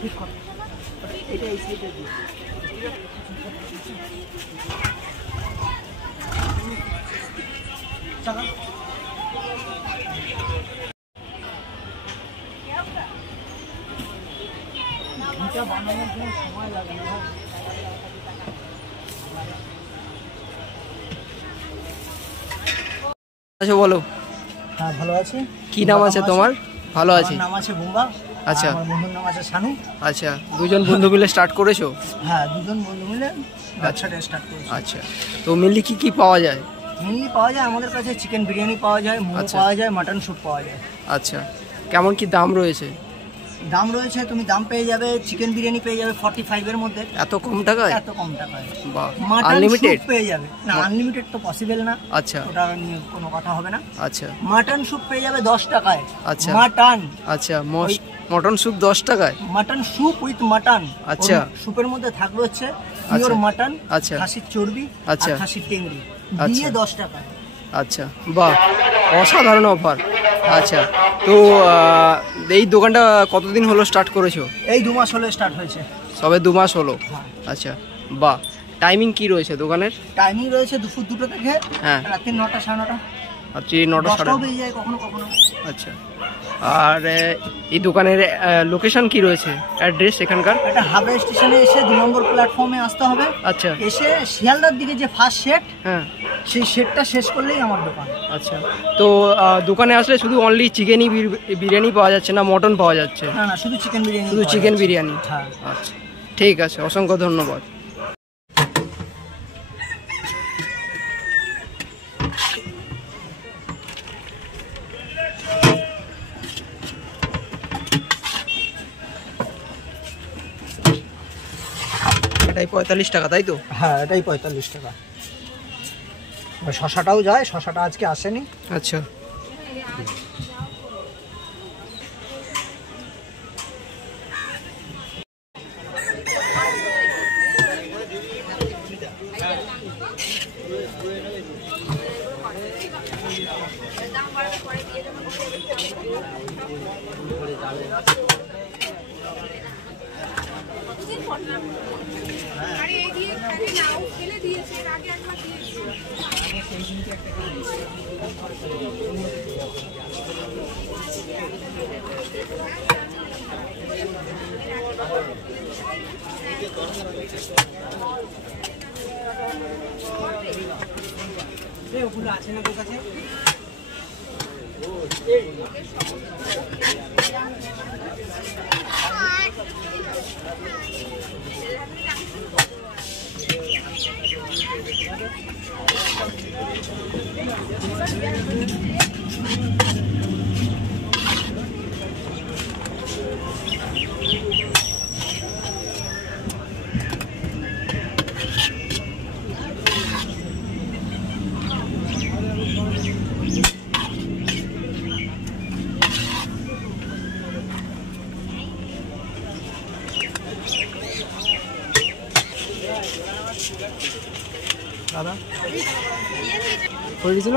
ঠিক কর, এটা এই সাইডে দিই। চাকা এটা বানানোর জন্য সময় লাগে না। আচ্ছা বলো। হ্যাঁ ভালো আছি। কি নাম আছে তোমার? ভালো আছি। নাম আছে বুম্বা। আচ্ছা। আমার বন্ধুর নাম আছে শানু। আচ্ছা, দুজন বন্ধু মিলে স্টার্ট করেছো? হ্যাঁ, দুজন বন্ধু মিলে ব্যবসাটা স্টার্ট করেছি। আচ্ছা, তো মেনলি কি কি পাওয়া যায়? মেনলি পাওয়া যায় আমাদের কাছে চিকেন বিরিয়ানি পাওয়া যায়, মোমো পাওয়া যায়, মাটন স্যুপ পাওয়া যায়। আচ্ছা, কেমন কি দাম রয়েছে? দাম রয়েছে, তুমি দাম পেয়ে যাবে, চিকেন বিরিয়ানি পেয়ে যাবে 45 এর মধ্যে। এত কম টাকায়? এত কম টাকায়। বাহ, মাটন আনলিমিটেড স্যুপ পেয়ে যাবে। না, আনলিমিটেড তো পসিবল না। আচ্ছা, ওটা নিয়ে কোনো কথা হবে না। আচ্ছা, মাটন স্যুপ পেয়ে যাবে 10 টাকায়। আচ্ছা, মাটন। আচ্ছা, মটন স্যুপ 10 টাকায়? Mutton soup with mutton. আচ্ছা, স্যুপের মধ্যে থাকবে হচ্ছে পিওর মাটন, আচ্ছা, খাসির চর্বি, আচ্ছা, আর খাসির টেংরি দিয়ে 10 টাকায়। আচ্ছা, বাহ, অসাধারণ অফার। আচ্ছা, তো এই দোকানটা কতদিন হলো স্টার্ট করেছো? এই 2 মাস হলো স্টার্ট হয়েছে। সবে 2 মাস হলো? আচ্ছা, বাহ। টাইমিং কি রয়েছে দোকানের? টাইমিং রয়েছে দুপুর 2টা থেকে রাত্রি 9টা 9:30। রাত্রি 9টা 10টাও বেজে যায় কখনো কখনো। আচ্ছা, আর এই দোকানের লোকেশন কি রয়েছে, অ্যাড্রেস এখানকার? এটা হাবড়া স্টেশনে এসে 2 নম্বর প্ল্যাটফর্মে আসতে হবে। আচ্ছা, এসে শিয়ালদার দিকে যে ফার্স্ট শেড, হ্যাঁ, সেই শেডটা শেষ করলেই আমার দোকান। আচ্ছা, তো দোকানে আসলে শুধু অনলি চিকেনই বিরিয়ানি পাওয়া যাচ্ছে না, মটন পাওয়া যাচ্ছে? না না, শুধু চিকেন বিরিয়ানি। শুধু চিকেন বিরিয়ানি? হ্যাঁ। আচ্ছা, ঠিক আছে, অসংখ্য ধন্যবাদ। এটাই 45 টাকা, তাই তো? হ্যাঁ, এটাই 45 টাকা। শশাটাও যায়, শশাটা আজকে আসেনি। আচ্ছা, ওগুলো আছে না তোর কাছে? দাদা হয়ে গেছিল?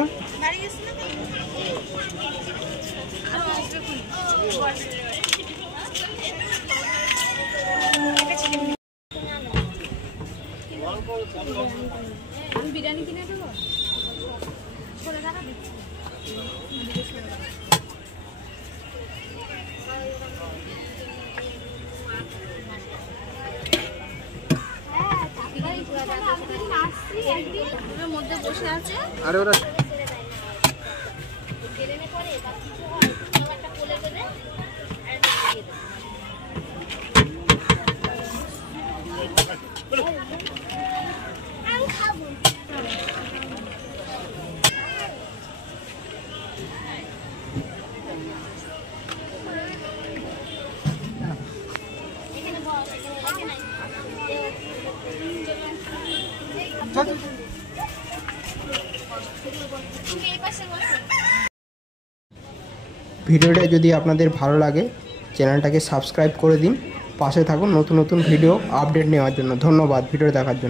বিরিয়ানি কিনে দেবো। মধ্যে বসে আছে আরে ওরা ভিডিওটা যদি আপনাদের ভালো লাগে চ্যানেলটাকে সাবস্ক্রাইব করে দিন, পাশে থাকুন নতুন নতুন ভিডিও আপডেট নেওয়ার জন্য। ধন্যবাদ ভিডিও দেখার জন্য।